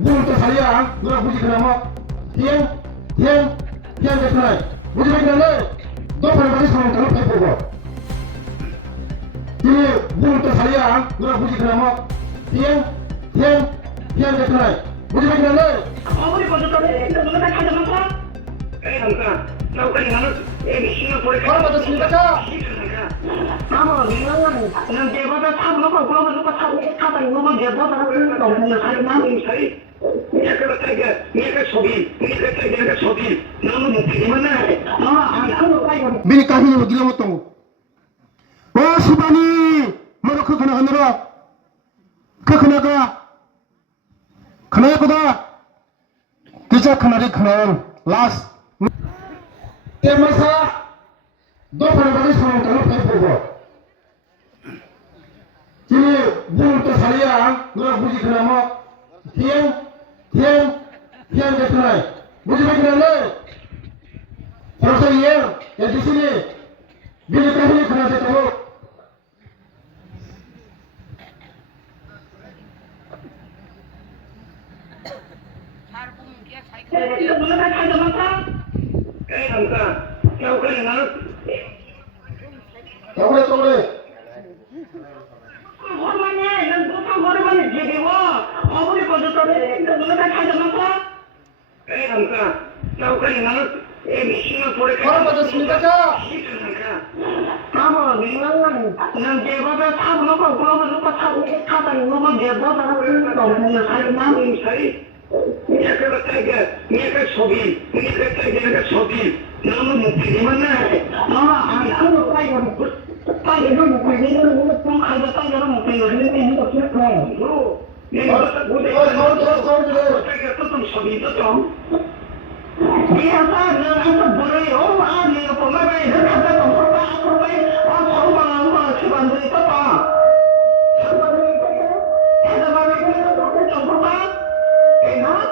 bunuh saya, nggak puji kenapa? Tiang, tiang keterai. Puji kenapa? Dua kali sama kalau saya bawa. Ini bunuh saya, nggak puji kenapa? Tiang keterai. Puji kenapa? Apa ni pasal itu? Kita nak cakap apa? Angka, kau kan harus misi pore. Kalau pada sini baca. Nama yang jawab tak nama kalau lupa tak nama jawab tak tahu saya nama saya. Ia kata saya, ia kata sobi. Nama mungkin mana? Aku tahu. Bini kahini mo gila mo tong. Oh subani, maro kakana hanara. Kakana ka. Kanaya ko da. Tija kanari kanan. Last. Temasa. Dua kali sama kalau saya bawa. Ini bunuh saya, nggak puji kenapa? Tiang keterai. Puji kenapa? Kalau saya yang di sini, bila kahini kena tahu. Kita nak cakap apa? Angka, kau kan harus. Boleh. Hormatnya, yang bukan hormatnya jadi wah. Apa ni pasal itu? Kita nak cakap apa? Angka, kau kan harus misi pore. Kalau pada sini baca. Nama yang jawab tak nama kalau lupa tak nama jawab tak tahu saya nama saya. Ia kata saya, ia kata sobi. Nama mungkin mana? Aku tahu. Tahu itu mungkin itu ada tahu mungkin ini tak tahu. Saya tu sobi tu tu. Dia tak ada boleh. Oh, ada pemain itu kata aku cuman dari apa? Ada mana kita contoh? Enak,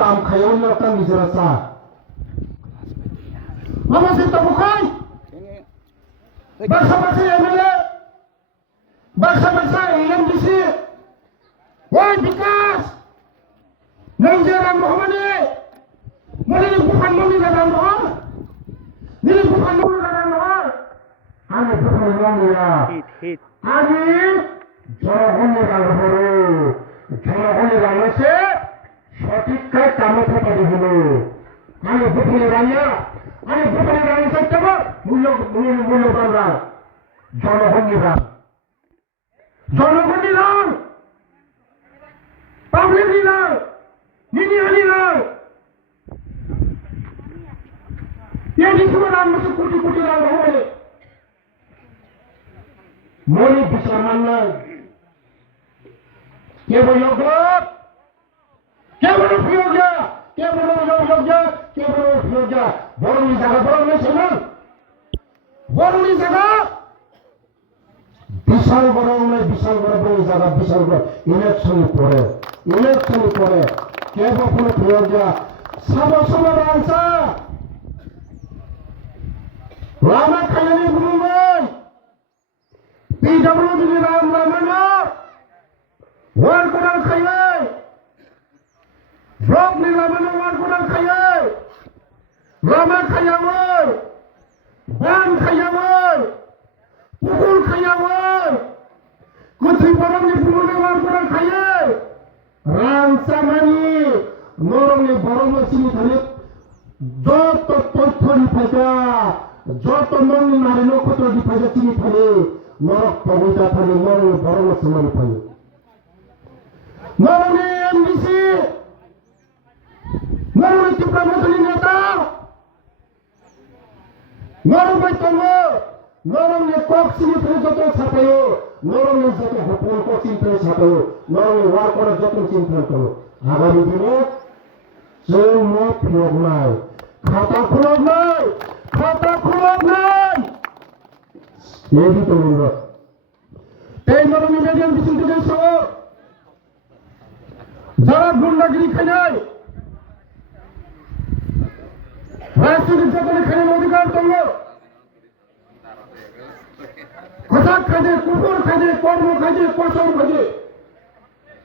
Kam kayo na kang misrasa. Mama sih bukan? Bangsa-bangsa yang mana? Bangsa-bangsa yang di sini. Wah Bikas, Nanjaran Muhammad ni, mana bukan mami dalam Muhammad? Ini bukan mami dalam Muhammad. Ane bukan mami ya. Ane jangan orang se. সঠিককার কামে থাকা দিল আমি বুঝলি রান্না আমি বুঝলি রান্না করতে মূল্যবানরা জনগণীরা পাবলিকরা নিনিহানিরা এই সময় রাম মতো কোটি রাম হবে মনে বিশ্রাম নাই কে বলল কেবল উপযোগা বড়ি জায়গা বিশাল বড় বড়ি জায়গা বিশাল বড় ইলেকশন পরে কেবল কোনো উপযোগা সময় রাখা রামা খালি বুঝবেন পিডব্লিউডি রামায়ণ ওয়ার কোরআন খাইয়ে Blok ni Ramana war kurang kaya, Rama kaya war, Ban kaya war, Pukul kaya war, Kutri Borong ni Pukul war kurang kaya, Ransamani, Norong ni Borong sini thani, Joto Totho ni phaja, Joto Nong Narino Kotro di phaja sini thani, Norok Pawita thani, Norong ni Borong semani thani, Norong ni MDC. Norong tipra motoli neta, norong baitamo, norong ne kok sini joto sapayo, norong ne joto hopol kok sini sapayo, norong ne war kora joto sini sapayo. Agami dino, Semua pionai, kata pionai, ini tuh. Tapi malam ini dia bisa tidak sama. Jarak gundagiri kayaknya. Rasul jatuh kayaknya ଅଧିকার tunggu. Kotak kayaknya, kubur kayaknya, kormo kayaknya, kosong kayaknya.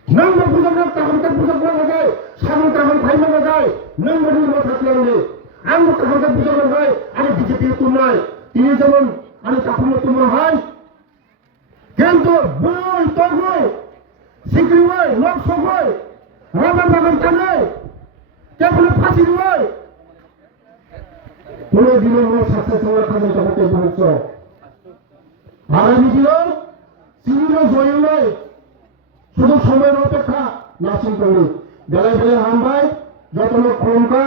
Nangga puja tahun puja lagi, sama tahun kayaknya lagi. Nangga dulu masak lagi. Angga tahun puja lagi. Ada BJP itu naik. Ini zaman ada tahun itu mahal. কিন্তু বই তগই সিকরি বই লক্ষ বই rubber বাগান টানে কেবল ফাঁসি বই কোনো দিনের মধ্যে সাকসেস হওয়ার কাছে তোমাকে বলছ আগামী দিন চিনিরও জয় নয় শুধু সময়ের অপেক্ষা নাসিম করি বেলায় বেলায় হামবাই যত লোক ক্ষমতা